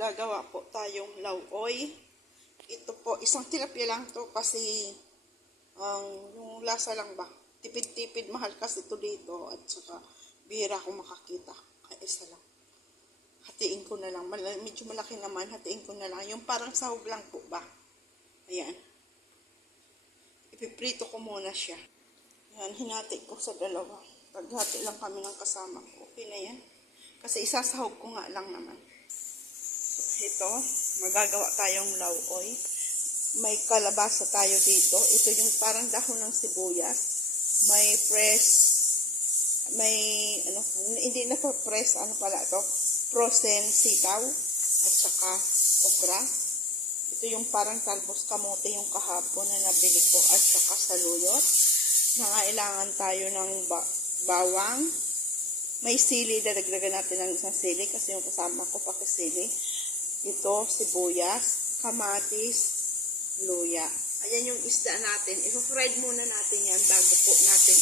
Magagawa po tayong lauoy. Ito po, isang tilapia lang to kasi yung lasa lang ba. Tipid-tipid, mahal kasi ito dito. At saka, bihira akong makakita. Kaya isa lang. Hatiin ko na lang. Medyo malaki naman. Hatiin ko na lang. Yung parang sahog lang po ba. Ayan. Ipiprito ko muna siya. Ayan, hinati ko sa dalawa. Paghati lang kami ng kasama ko. Okay na yan. Kasi isasahog ko nga lang naman. So, ito, magagawa tayong lauoy. May kalabasa tayo dito. Ito yung parang dahon ng sibuyas. May press, may, hindi na to press, frozen sitaw, at saka okra. Ito yung parang talbos kamote yung kahapon na nabili ko, at saka saluyot. Nangailangan tayo ng bawang. May sili, dadagdagan natin ng isang sili kasi yung kasama ko pakisili. Ito, sibuyas, kamatis, luya. Ayan yung isda natin. I-fried muna natin yan bago po natin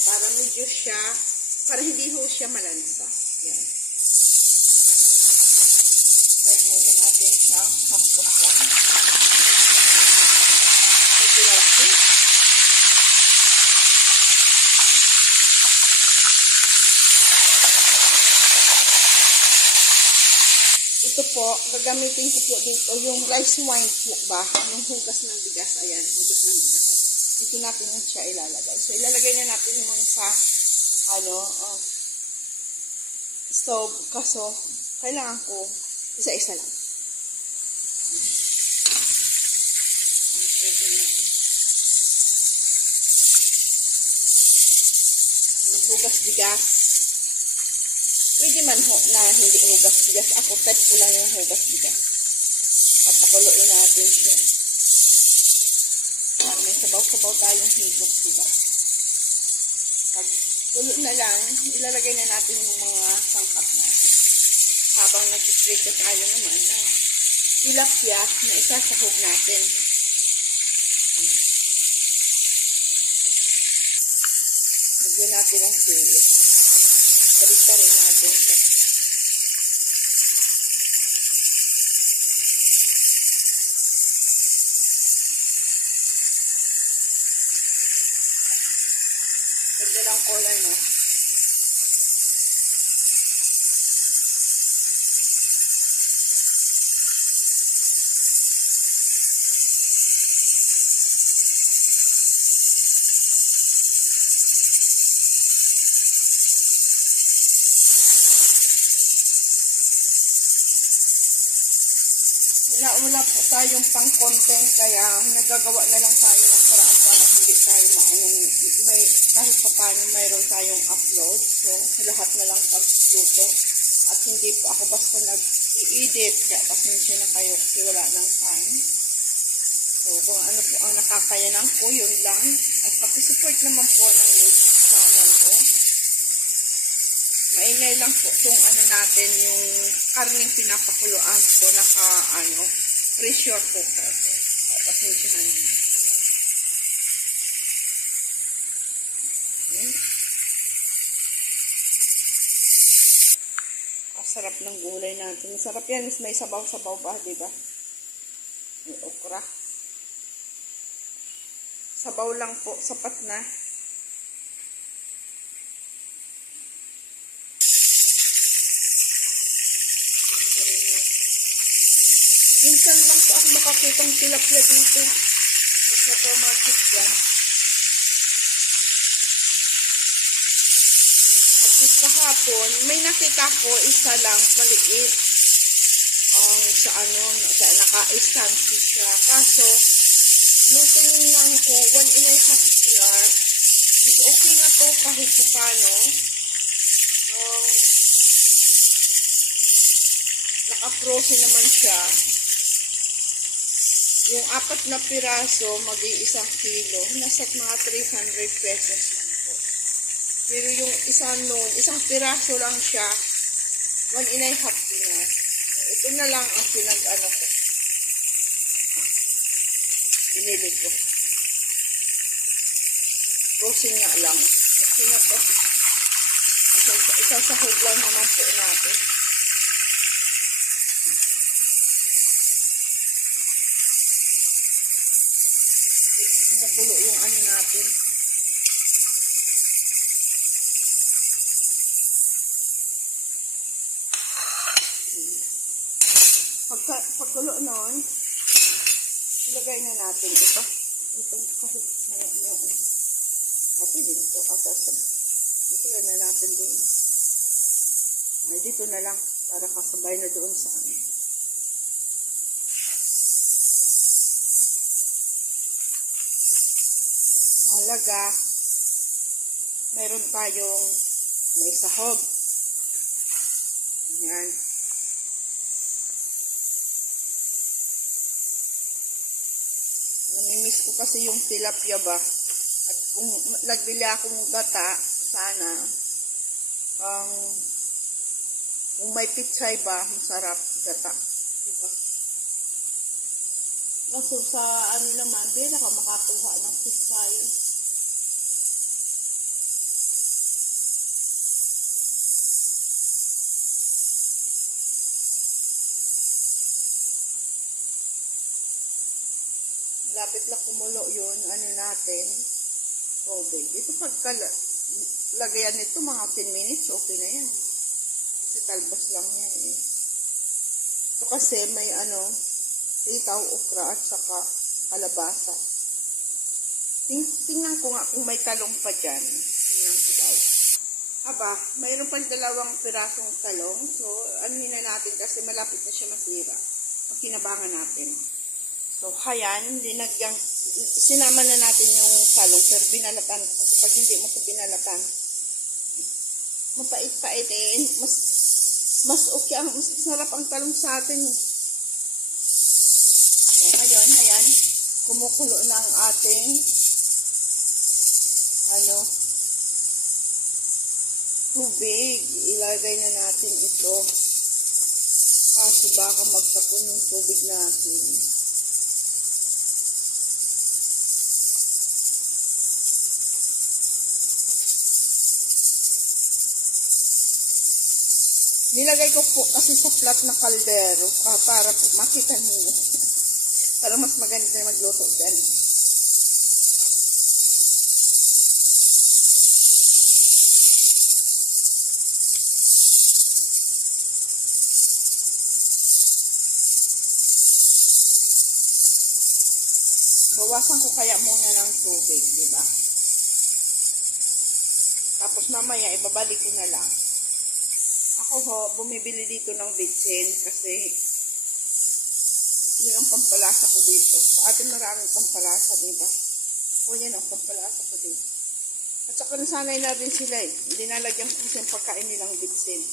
para medyo siya, para hindi ho siya malansa. Yan. Fried muna natin siya. Hapos lang. Medyo natin. Ito po, gagamitin ko po dito yung rice wine po ba? Yung hugas ng bigas. Ayan, hugas ng bigas. Dito natin yung siya ilalagay. So, ilalagay na natin yung sa, stove. Kaso, kailangan ko isa-isa lang. Yung hugas bigas. Pwede man ho na hindi hugas bigas. Ako type ko lang yung hugas bigas. Papakuloyin natin siya. Para may sabaw-sabaw tayong higop, diba? Pag kulo na lang, ilalagay na natin yung mga sangkap natin. Habang nag-prito tayo naman ng tilapia na isasahog natin. Lagyan natin ang sili. Balik rin natin siya. Ganda lang kulay, no? Wala po tayong pang-content, kaya nagagawa na lang tayo ng paraan para hindi tayo kahit pa paano mayroon tayong upload. So, lahat na lang pagluto. At hindi po ako basta nag-i-edit, kaya pasensya na kayo kasi wala ng time. So, kung ano po ang nakakayanan ko, yun lang. At pakisupport naman po ng YouTube channel ko. Maingay lang po itong natin, yung karning pinapakuluan ko, pressure cooker po. Pasensyahan nyo. Sarap ng gulay natin. Masarap yan. May sabaw-sabaw ba, diba? May okra. Sabaw lang po. Sapat na. Minsan lang po ako makakitang tilapia dito. Sa supermarket yan. At kahapon, may nakita ko isa lang maliit. Sa naka-istansi siya. Kaso, nung tinignan ko, 1.5 kilo. Is okay na to kahit pa paano. Naka-frozen naman siya. Yung 4 na piraso, mag-1 kilo. Nasa mga 300 pesos lang po. Pero yung isang piraso lang siya, 1.5 kilo. Ito na lang ang ko. Binili ko. Frozen nga lang. Okay na to. Isasahog lang naman po natin. kumukulo yung ano natin. Pagkulo nun, ilagay na natin ito. Ito kahit may natin din ito. Ito na natin doon. Ay, dito na lang para kasabay na doon sa ano. Mahalaga, mayroon tayong may sahog. Yan. Namimiss ko kasi yung tilapia ba. At kung nagbili akong gata, sana, kung may pitsay ba, masarap gata. Diba? Kaso sa ano naman, di na ka makakuha ng pitsay. Lapit lang kumulo yun, ano natin, tubig. Dito pagkalagayan nito, mga 10 minutes, okay na yan. Kasi talbos lang yan eh. Ito kasi may ano, itaw, okra at saka kalabasa. Tingnan ko nga kung may talong pa dyan. Tingnan ko daw. Aba, mayroon pa dalawang pirasong talong. So, anuhin na natin kasi malapit na siya masira. Pakinabangan natin. So, hayan, sinama na natin yung talong, pero binalatan. Kasi pag hindi mo ito binalatan, mapait-pait eh. Mas okay, mas sarap ang talong sa atin. So, ngayon, hayan, kumukulo na ang ating, tubig. Ilagay na natin ito. Kaso baka magtapon yung tubig natin. Nilagay ko po kasi sa flat na kaldero para po makita niyo. Para mas maganda magluto dyan. Bawasan ko kaya muna ng tubig, di ba? Tapos mamaya ibabalik ko na lang. Ako ho, bumibili dito ng bitsin kasi yun ang pampalasa ko dito. Sa atin maraming pampalasa, diba? O yan ang pampalasa ko dito. At saka nasanay na rin sila eh. Dinalagyan ko yung pagkain nilang bitsin.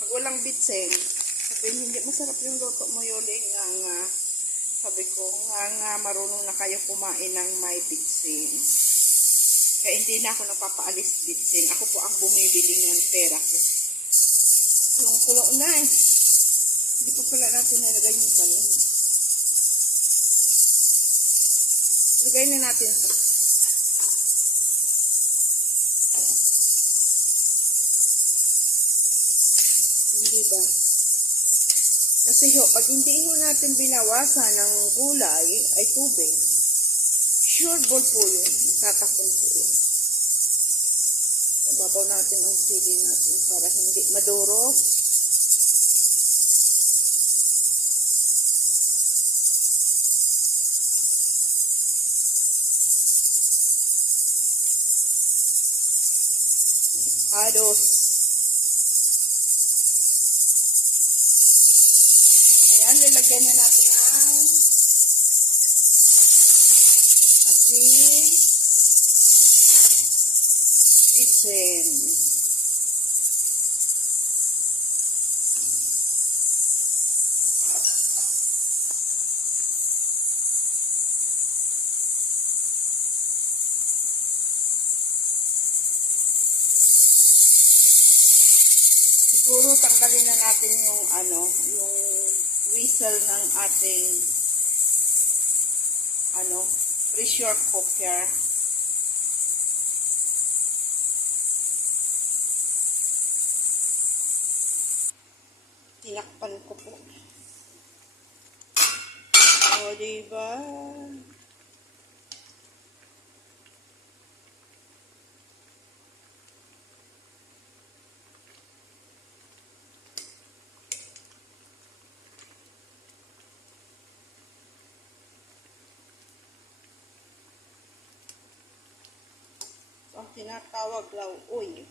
Pag walang bitsin, sabihin hindi masarap yung luto mo Yoling. Sabi ko, nga marunong na kayo kumain ng may bitsin. Kaya hindi na ako napapaalis bitsin. Ako po ang bumibili ng pera ko. Yung kulo na eh. Hindi pa pala natin nalagay yung talong. Lagay na natin ito. Hindi ba? Kasi pag hindi natin binawasan ng gulay ay tubig, sure ball po yun. Tatapon po yun. Babaw natin ang sili natin para hindi madurog. Ados. Ayan, lalagyan na natin ang asin, bitsin. Siguro tanggalin na natin yung yung whistle ng ating pressure cooker. Tinakpan ko po. O, diba? tinatawag lauoy.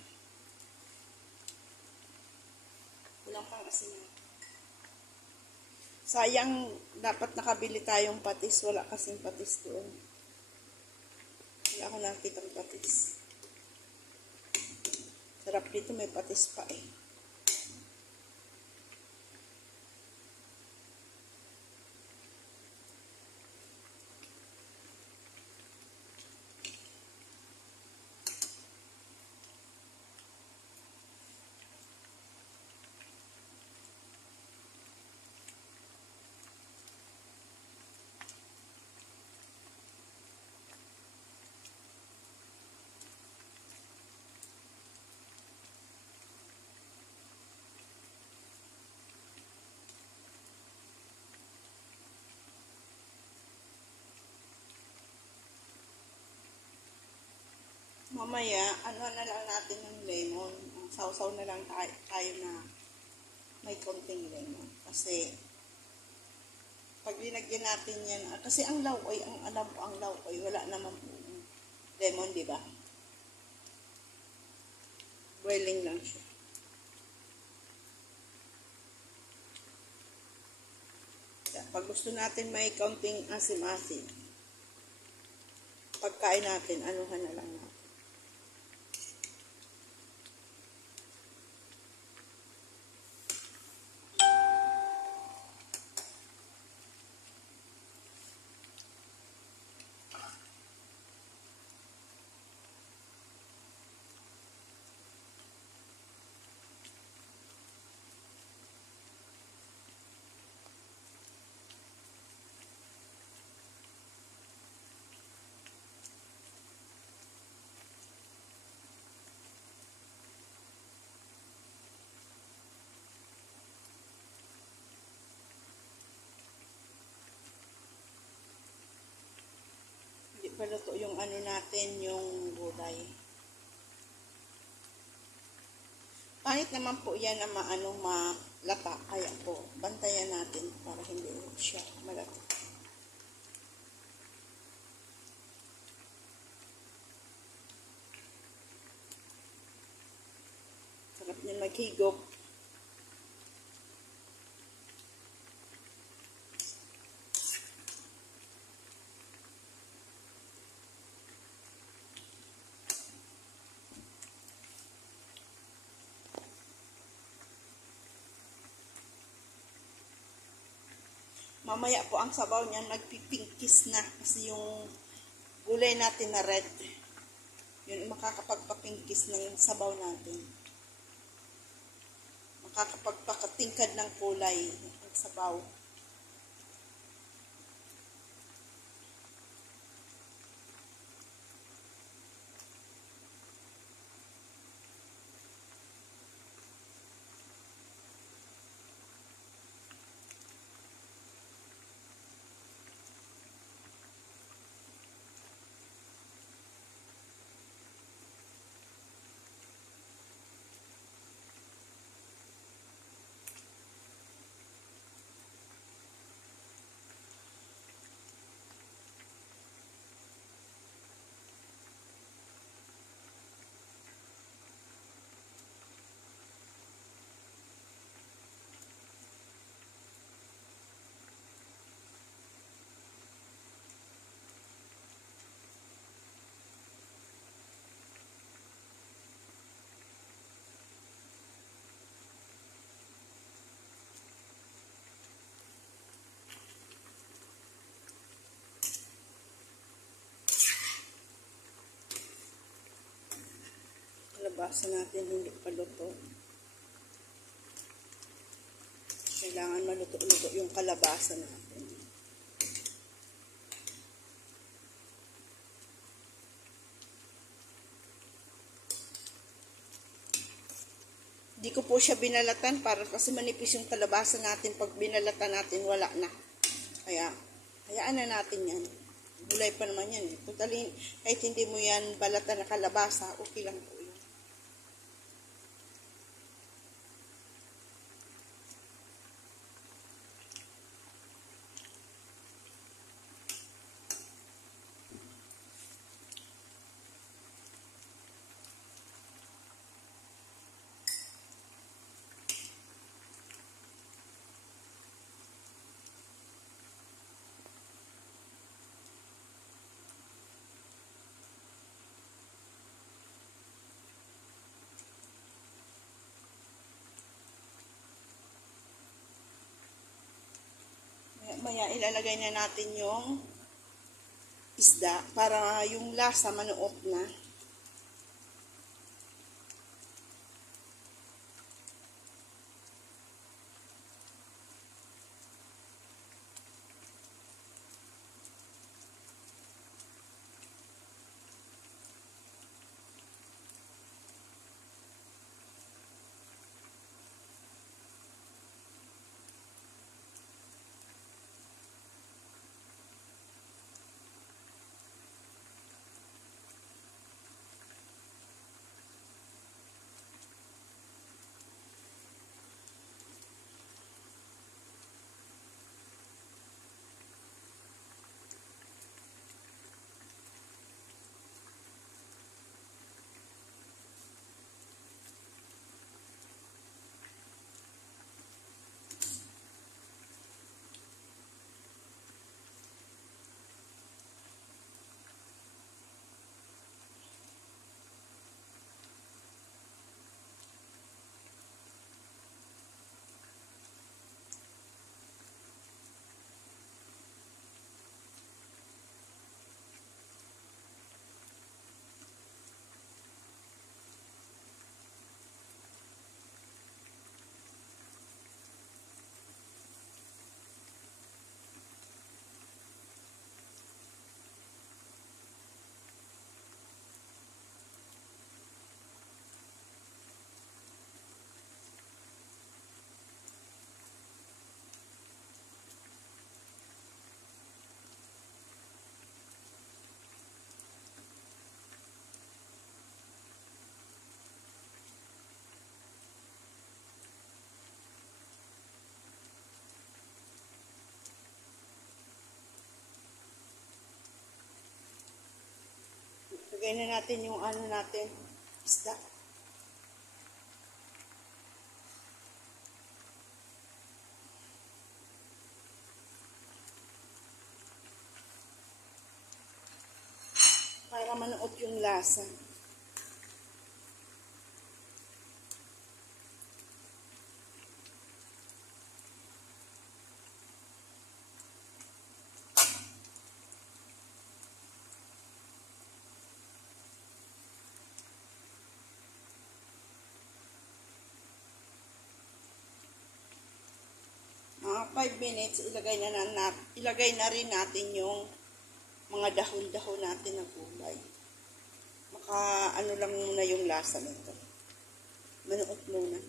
Kulang pang asin. Sayang, dapat nakabili tayong patis. Wala kasing patis doon. Wala ako nakitang patis. Sarap dito, may patis pa eh. Mamaya, ano na lang natin ng lemon. Sausaw na lang tayo na may konting lemon. Kasi, pag linagyan natin yan, kasi ang lauoy, ang alam ko ang lauoy, wala naman po lemon, di ba? Boiling lang siya. Pag gusto natin may konting asim-asim, pagkain natin, anuhan na lang natin. Paluto yung ano natin, yung gulay. Kahit naman po yan na malata, kaya po, bantayan natin para hindi siya malata. Sarap niya maghigop. Mamaya po ang sabaw niyan magpipinkis na kasi yung gulay natin na red, yun makakapagpapinkis ng sabaw natin. Makakapagpakatingkad ng kulay ang sabaw. Kalabasa natin hindi pa luto. Kailangan maluto-luto yung kalabasa natin. Di ko po siya binalatan para kasi manipis yung kalabasa natin. Pag binalatan natin, wala na. Kaya, hayaan na natin yan. Gulay pa naman yan. Totally, kahit hindi mo yan balatan na kalabasa, okay lang po. Mamaya ilalagay na natin yung isda para yung lasa manuot na. Lagay na natin yung ano natin, isda. Para manuot yung lasa. Mga 5 minutes, ilagay na rin natin yung mga dahon-dahon natin na gulay. Maka ano lang muna yung lasa nito. Manuot muna.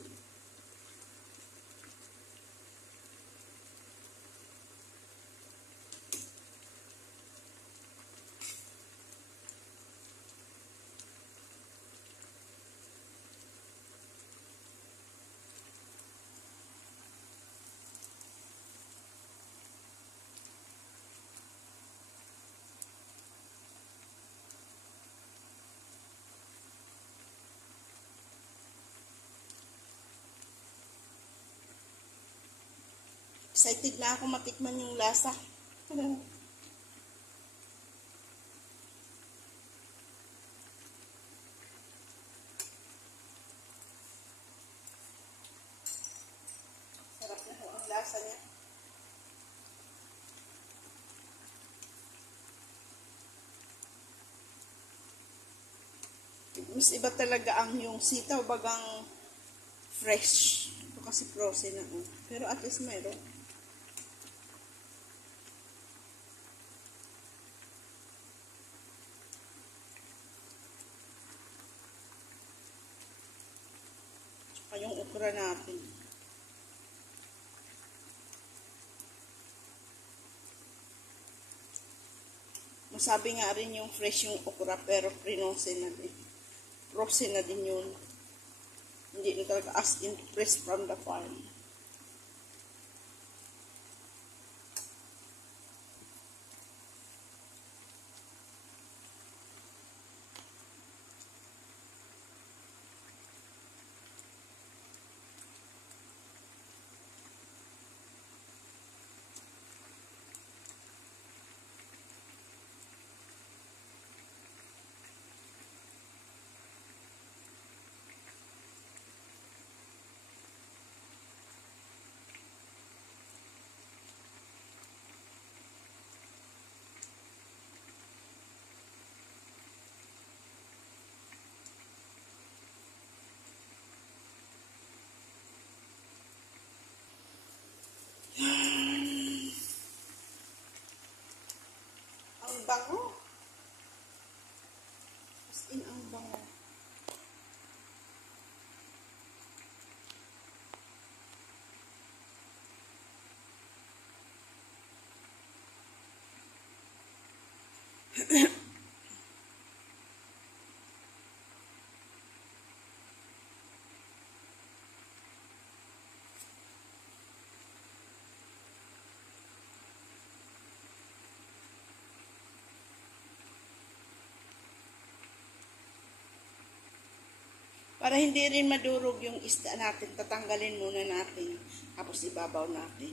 Excited na ako matikman yung lasa. Sarap na ho ang lasa niya. Mas iba talaga ang yung sitaw bagang fresh. Ito kasi frozen na. Pero at least mayroon. Tsaka yung okra natin. Masabi nga rin yung fresh yung okra pero frozen na din. Frozen na din yun. Hindi na talaga as in fresh from the farm. Para hindi rin madurog yung isda natin, tatanggalin muna natin. Tapos ibabaw natin.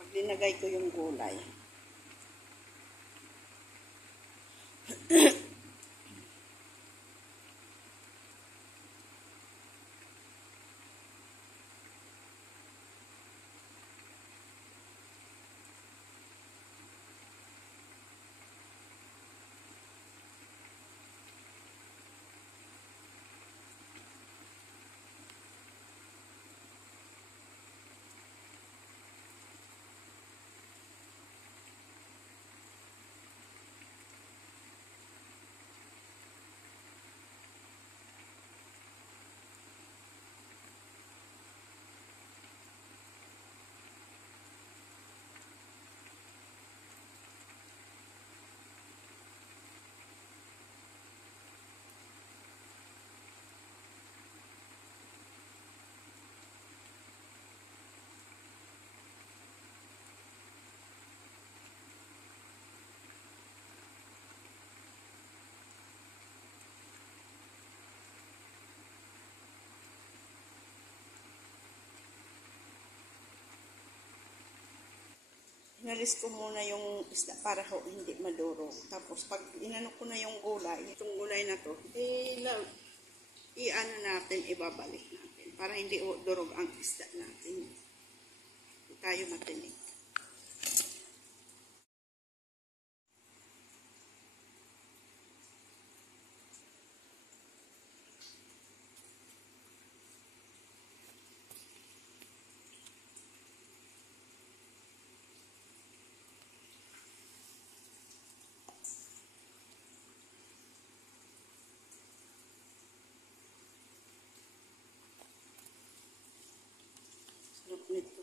Pag linagay ko yung gulay. Inalis ko muna yung isda para hindi madurog. Tapos pag inano ko na yung gulay, itong gulay na to, i-ano natin, ibabalik natin. Para hindi durog ang isda natin. Hindi tayo matinig. Sarap nito.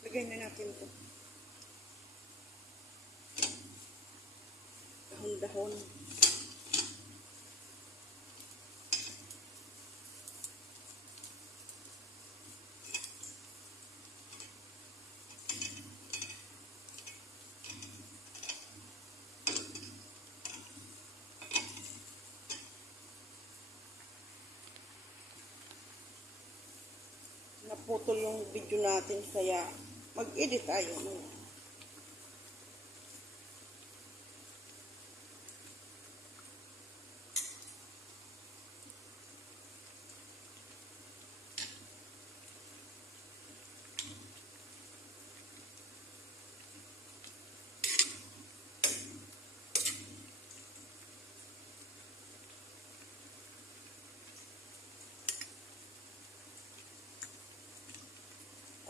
Lagay na natin ito. Dahon-dahon. Naputol yung video natin kaya mag-edit tayo.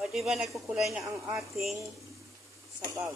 O, di ba nagkukulay na ang ating sabaw?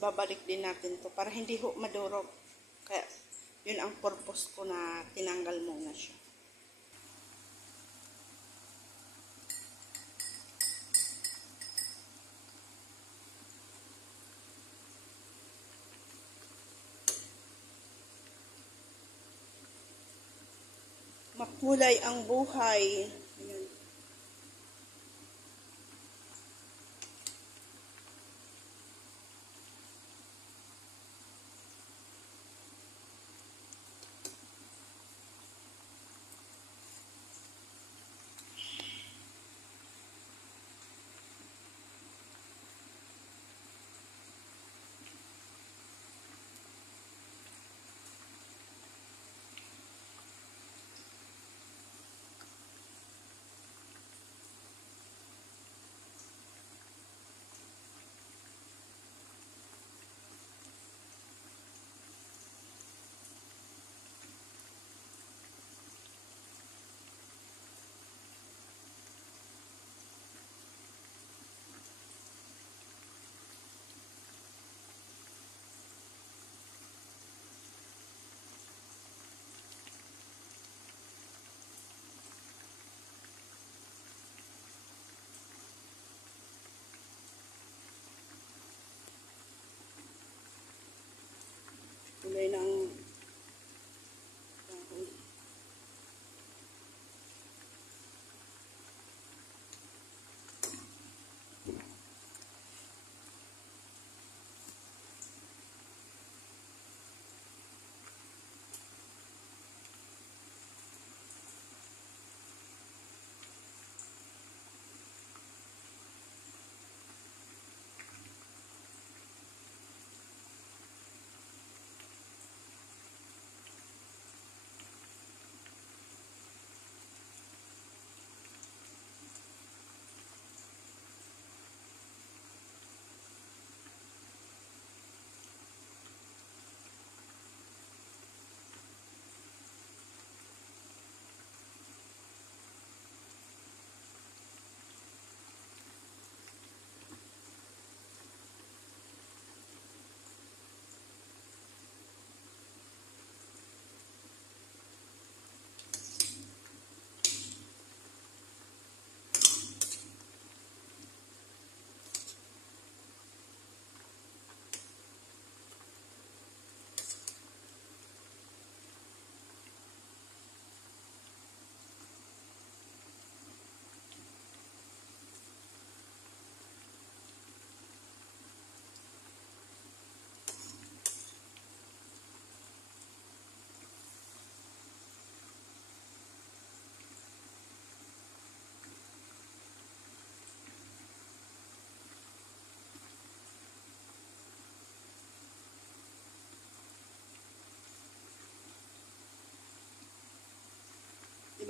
Babalik din natin to para hindi ho madurog. Kaya, yun ang purpose ko na tinanggal muna siya. Makulay ang buhay.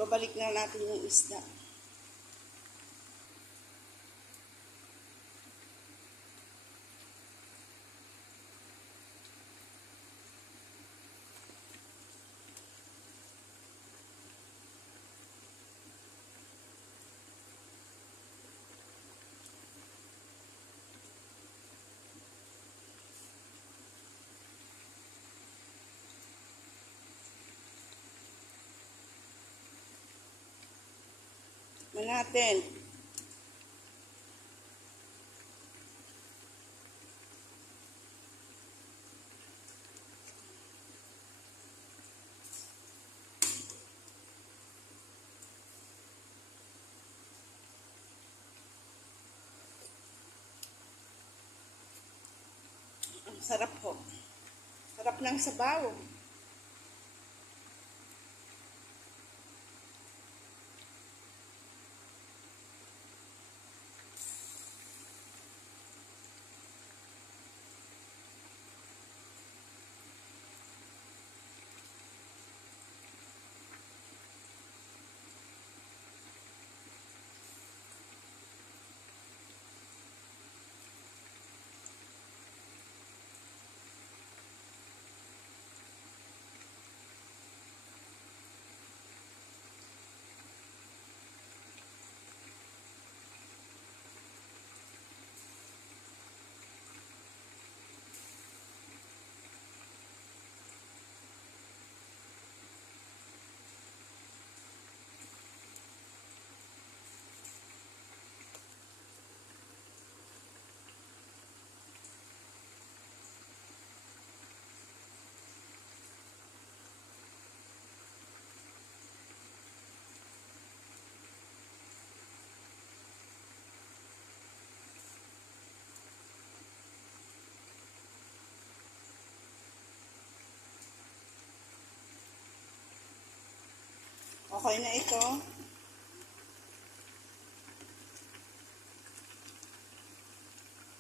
Ibabalik na natin yung isda. Natin. Ang sarap po. Sarap ng sabaw. Okay na ito.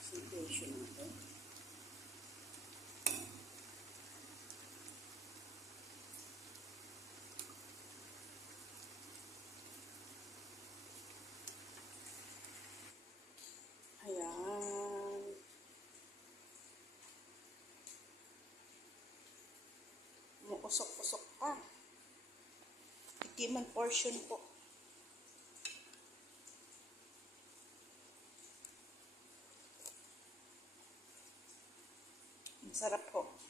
Situation ito. Ayan. Umuusok-usok pa. Ikiman portion po. Ang sarap po.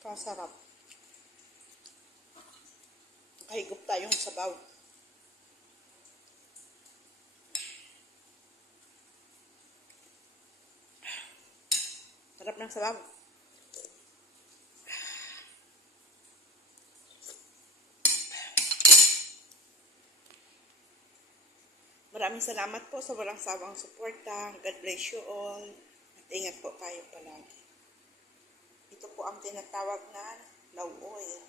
Kasarap. Nakahigop tayong sabaw. Sarap ng sabaw. Maraming salamat po sa walang sawang suporta. God bless you all. At ingat po tayo palagi. Ito po ang tinatawag na love oil.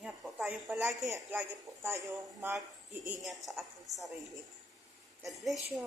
Ingat po tayo palagi at lagi po tayong mag-iingat sa ating sarili. God bless you.